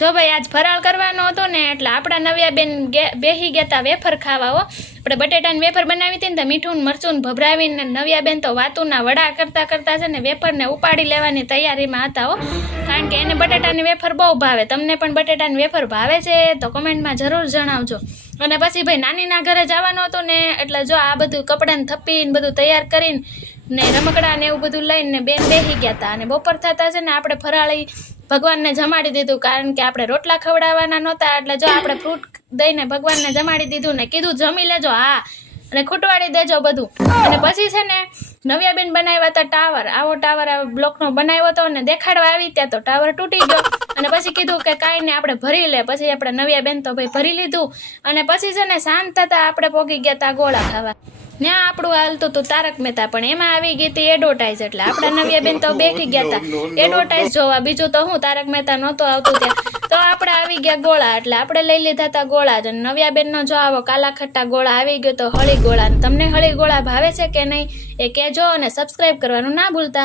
જો ભાઈ આજ ફરાળ કરવાનો હતો ને એટલે આપણા નવ્યાબેન બેસી ગયા હતા વેફર ખાવા હો. આપણે બટેટાની વેફર બનાવી હતી ને તો મીઠું મરચું ભભરાવીને નવ્યાબેન તો વાતુના વડા કરતા કરતા છે ને વેફરને ઉપાડી લેવાની તૈયારીમાં હતા હો. કારણ કે એને બટેટાની વેફર બહુ ભાવે. તમને પણ બટેટાની વેફર ભાવે છે તો કમેન્ટમાં જરૂર જણાવજો. અને પછી ભાઈ નાનીના ઘરે જવાનું હતું ને એટલે જો આ બધું કપડાને થપ્પીને બધું તૈયાર કરીને ને રમકડા ને એવું બધું લઈને બેન બેસી ગયા હતા. અને બપોર થતા છે ને આપણે ફરાળી ભગવાનને જમાડી દીધું. કારણ કે આપણે રોટલા ખવડાવવાના નહોતા એટલે જો આપણે ફ્રૂટ દઈને ભગવાનને જમાડી દીધું ને કીધું જમી લેજો હા અને ખૂટવાડી દેજો બધું. અને પછી છે ને નવ્યાબેન બનાવ્યા હતા ટાવર. આવો ટાવર બ્લોકનો બનાવ્યો હતો અને દેખાડવા આવી ત્યાં તો ટાવર તૂટી ગયો. અને પછી કીધું કે કાંઈ નહીં આપણે ભરી લે. પછી આપણે નવ્યાબેન તો ભાઈ ભરી લીધું. અને પછી છે ને શાંત થતા આપણે પોગી ગયા હતા ગોળા ખાવા. ત્યાં આપણું હાલતું હતું તારક મહેતા પણ એમાં આવી ગઈ હતી એડવર્ટાઈઝ. એટલે આપણા નવ્યાબેન તો બેસી ગયા હતા એડવર્ટાઈઝ જોવા. બીજું તો હું તારક મહેતા નહોતો આવતું ત્યાં તો આપણે આવી ગયા ગોળા. એટલે આપણે લઈ લીધા હતા ગોળા જ. નવ્યાબેનનો જો આવો કાલા ખટ્ટા ગોળા આવી ગયો તો હળી ગોળા. તમને હળી ગોળા ભાવે છે કે નહીં એ કહેજો અને સબસ્ક્રાઈબ કરવાનું ના ભૂલતા.